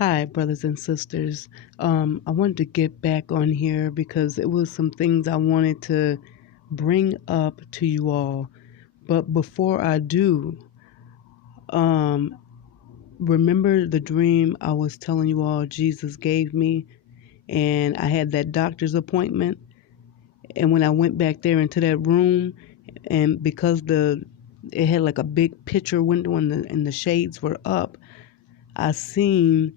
Hi, brothers and sisters. I wanted to get back on here because it was some things I wanted to bring up to you all. But before I do, um, remember the dream I was telling you all Jesus gave me, and I had that doctor's appointment. And when I went back there into that room, and because it had like a big picture window and the shades were up, I seen.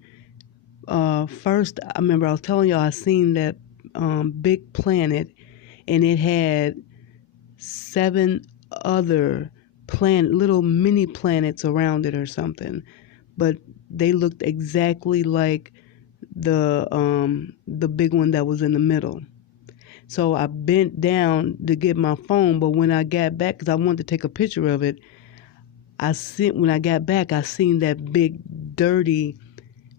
First, I remember I was telling y'all I seen that big planet, and it had 7 other little mini planets around it or something, but they looked exactly like the big one that was in the middle. So I bent down to get my phone, but when I got back, because I wanted to take a picture of it, when I got back, I seen that big, dirty,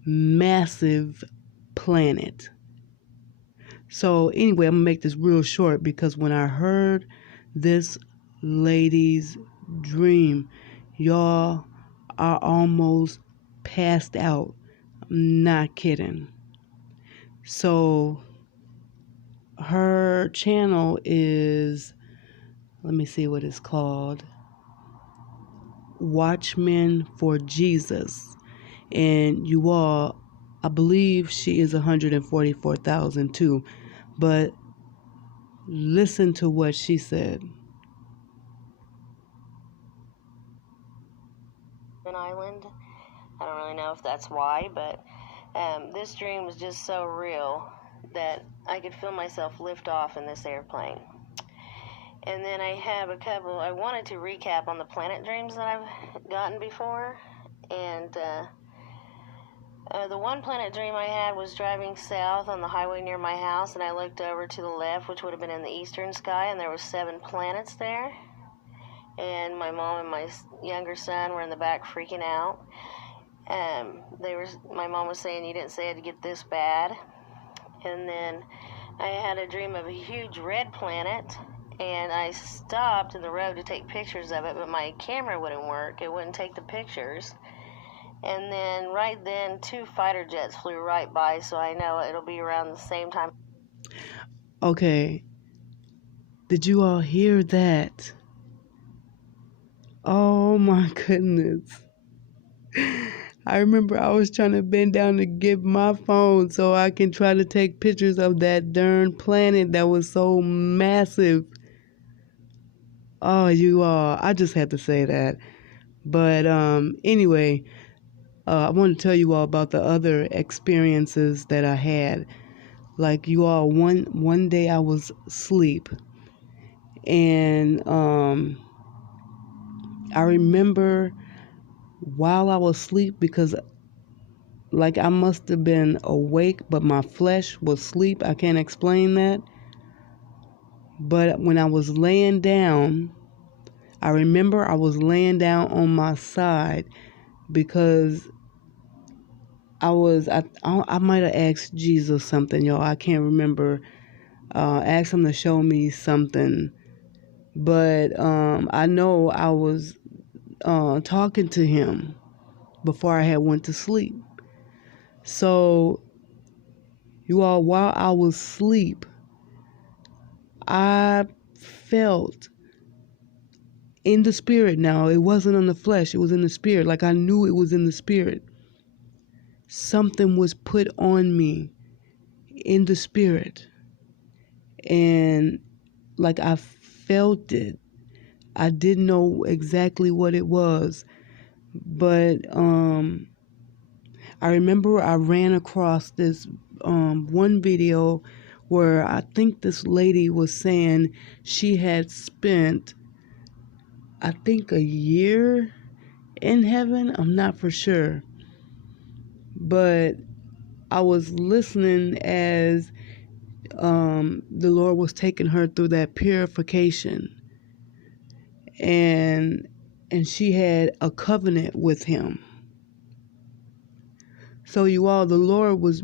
massive planet. So anyway, I'm gonna make this real short because when I heard this lady's dream, y'all, I almost passed out. I'm not kidding. So her channel is, let me see what it's called, Watchmen for Jesus. And you all, I believe she is 144,000 too. But listen to what she said. An island. I don't really know if that's why, but this dream was just so real that I could feel myself lift off in this airplane. And then I have I wanted to recap on the planet dreams that I've gotten before. And the one planet dream I had was driving south on the highway near my house, and I looked over to the left, which would have been in the eastern sky, and there were 7 planets there. And my mom and my younger son were in the back freaking out. My mom was saying, "You didn't say it to get this bad." And then I had a dream of a huge red planet, and I stopped in the road to take pictures of it, but my camera wouldn't work. It wouldn't take the pictures. And then right then, 2 fighter jets flew right by, so I know it'll be around the same time. Okay. Did you all hear that? Oh my goodness. I remember I was trying to bend down to get my phone so I can try to take pictures of that darn planet that was so massive. Oh, you all, I just had to say that. But anyway, I want to tell you all about the other experiences that I had. Like you all, one day I was asleep, and I remember while I was asleep, because like I must have been awake, but my flesh was asleep. I can't explain that. But when I was laying down, I remember I was laying down on my side because I might have asked Jesus something, y'all. I can't remember. Asked him to show me something, but I know I was talking to him before I had went to sleep. So, you all, while I was asleep, I felt in the spirit. Now, it wasn't in the flesh, it was in the spirit. Like I knew it was in the spirit. Something was put on me in the spirit. And like I felt it. I didn't know exactly what it was. But I remember I ran across this one video where I think this lady was saying she had spent, I think, a year in heaven. I'm not for sure. But I was listening as the Lord was taking her through that purification. And she had a covenant with him. So you all, the Lord was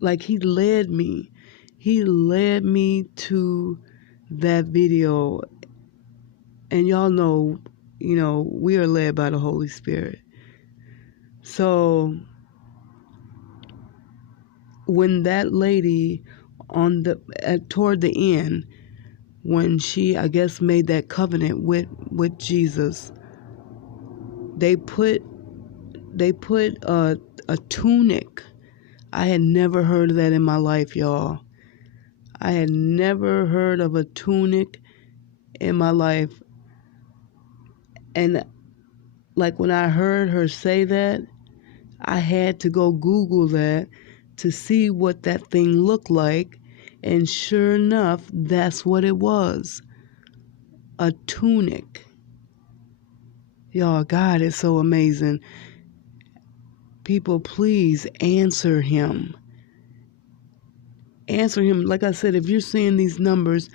like he led me to that video. And y'all know we are led by the Holy Spirit. So when that lady toward the end, when she, I guess, made that covenant with Jesus, they put a tunic. I had never heard of that in my life, y'all. I had never heard of a tunic in my life. And like when I heard her say that, I had to go Google that to see what that thing looked like. And sure enough, that's what it was. A tunic. Y'all, God is so amazing. People, please answer him. Answer him. Like I said, if you're seeing these numbers,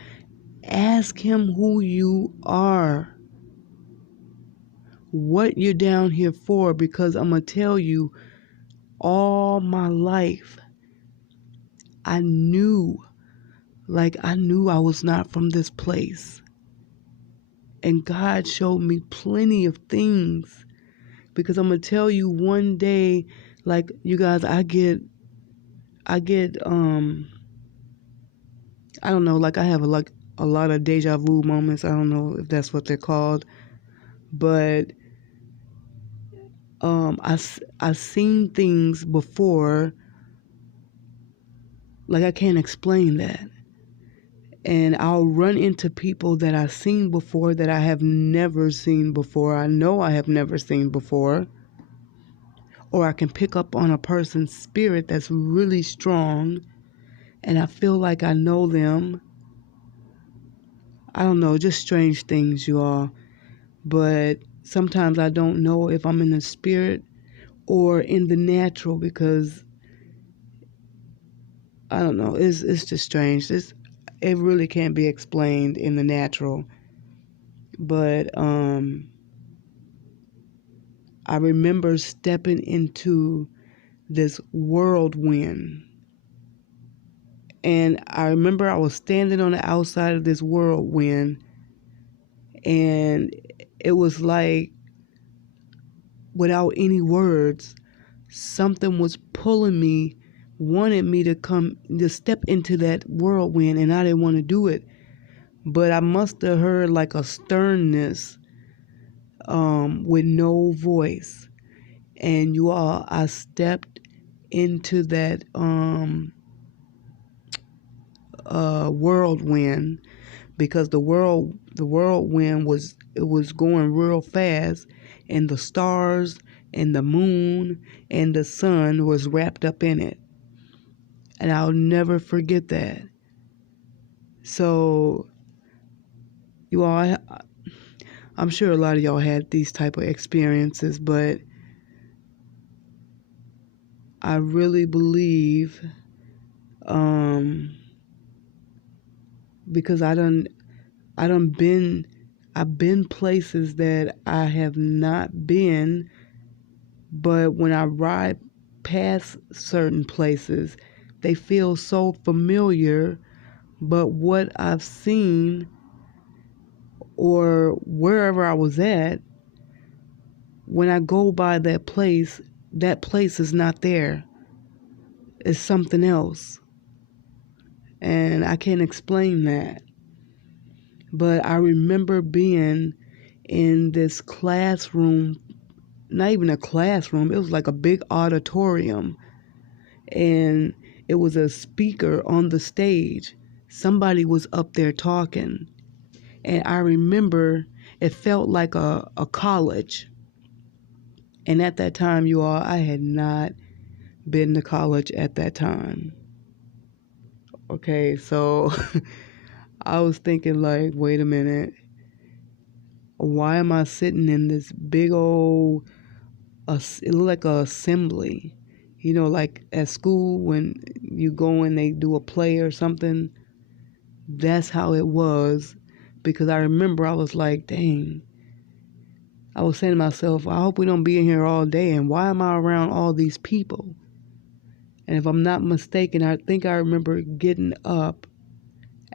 ask him who you are. What you're down here for, because I'm going to tell you, all my life, I knew I was not from this place. And God showed me plenty of things. Because I'm going to tell you, one day, like you guys, I get I don't know, like I have a lot of deja vu moments. I don't know if that's what they're called. But I've seen things before, like I can't explain that. And I'll run into people that I've seen before that I have never seen before. I know I have never seen before. Or I can pick up on a person's spirit that's really strong and I feel like I know them. I don't know, just strange things, you all. But sometimes I don't know if I'm in the spirit or in the natural, because I don't know, it's just strange. It really can't be explained in the natural. But I remember stepping into this whirlwind. And I remember I was standing on the outside of this whirlwind, and it was like, without any words, something was pulling me, wanted me to step into that whirlwind, and I didn't want to do it. But I must have heard like a sternness with no voice. And you all, I stepped into that whirlwind, because the whirlwind was going real fast, and the stars and the moon and the sun was wrapped up in it. And I'll never forget that. So you all, I'm sure a lot of y'all had these type of experiences, but I really believe, because I've been places that I have not been, but when I ride past certain places, they feel so familiar. But what I've seen, or wherever I was at, when I go by that place is not there. It's something else. And I can't explain that. But I remember being in this classroom, not even a classroom, it was like a big auditorium. And it was a speaker on the stage. Somebody was up there talking. And I remember it felt like a college. And at that time, you all, I had not been to college at that time. Okay, so I was thinking like, wait a minute. Why am I sitting in this big old, it looked like a assembly. You know, like at school when you go and they do a play or something. That's how it was. Because I remember I was like, dang. I was saying to myself, I hope we don't be in here all day. And why am I around all these people? And if I'm not mistaken, I think I remember getting up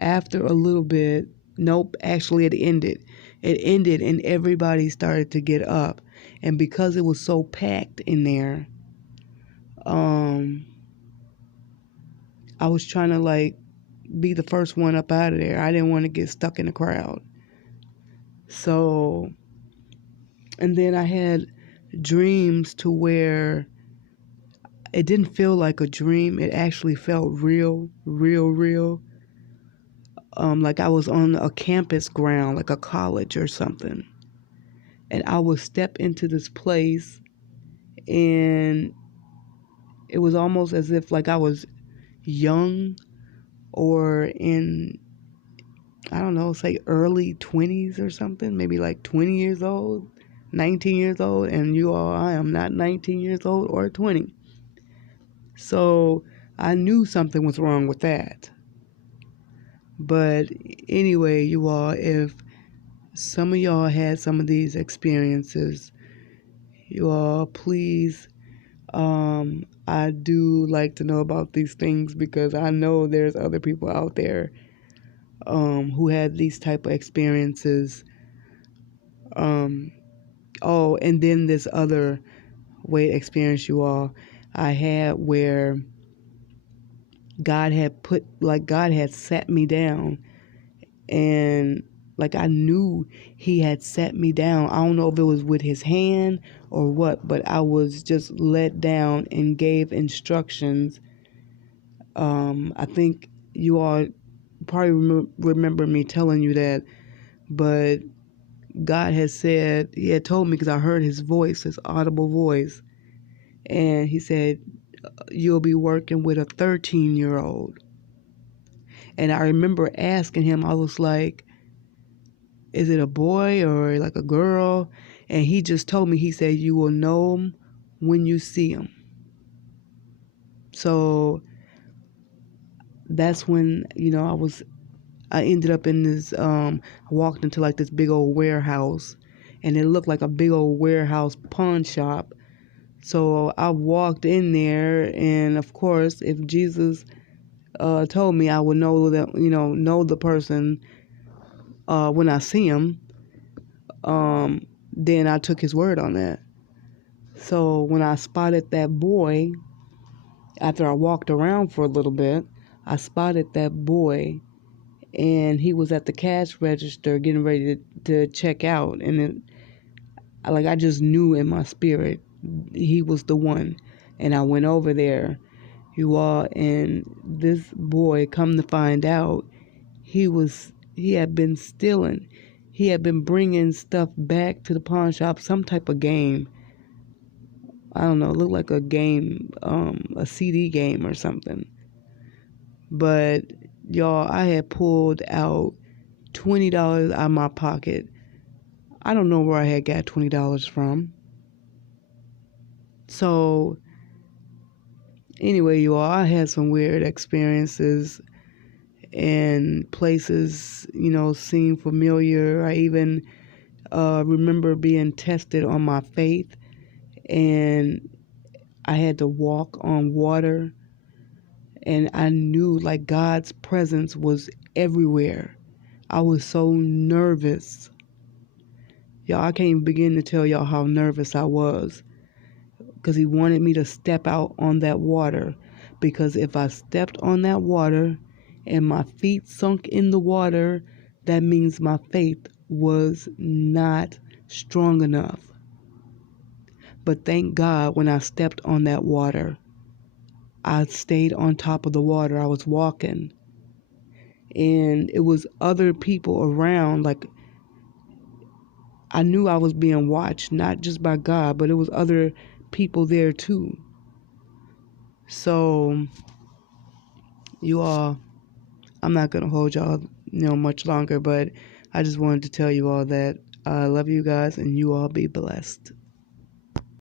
after a little bit, Nope, actually it ended. It ended and everybody started to get up. And because it was so packed in there, I was trying to like be the first one up out of there. I didn't want to get stuck in the crowd. So, and then I had dreams to where it didn't feel like a dream. It actually felt real, real, real. Like I was on a campus ground, like a college or something. And I would step into this place and it was almost as if like I was young or in, I don't know, say early 20s or something, maybe like 20 years old, 19 years old. And you all, I am not 19 years old or 20. So I knew something was wrong with that. But anyway, you all, if some of y'all had some of these experiences, you all, please, I do like to know about these things because I know there's other people out there who had these type of experiences. Oh, and then this other weight experience, you all, I had where God had sat me down and like I knew he had set me down. I don't know if it was with his hand or what, but I was just let down and gave instructions. I think you all probably remember me telling you that, but God had said, he had told me because I heard his voice, his audible voice, and he said, you'll be working with a 13-year-old. And I remember asking him, I was like, is it a boy or like a girl? And he just told me, he said, you will know him when you see him. So that's when, I ended up in this, I walked into like this big old warehouse and it looked like a big old warehouse pawn shop. So I walked in there and of course, if Jesus told me I would know that, know the person when I see him, then I took his word on that. So when I spotted that boy, after I walked around for a little bit, I spotted that boy and he was at the cash register getting ready to check out. And I just knew in my spirit he was the one. And I went over there, you all, and this boy, come to find out, he had been stealing. He had been bringing stuff back to the pawn shop, some type of game. I don't know, it looked like a game, a CD game or something. But y'all, I had pulled out $20 out of my pocket. I don't know where I had got $20 from. So anyway, you all, I had some weird experiences and places, seem familiar. I even remember being tested on my faith, and I had to walk on water, and I knew like God's presence was everywhere. I was so nervous. Y'all, I can't even begin to tell y'all how nervous I was because he wanted me to step out on that water, because if I stepped on that water and my feet sunk in the water, that means my faith was not strong enough. But thank God when I stepped on that water, I stayed on top of the water. I was walking and it was other people around. Like I knew I was being watched, not just by God, but it was other people there too. So you all, I'm not going to hold y'all, much longer, but I just wanted to tell you all that I love you guys and you all be blessed.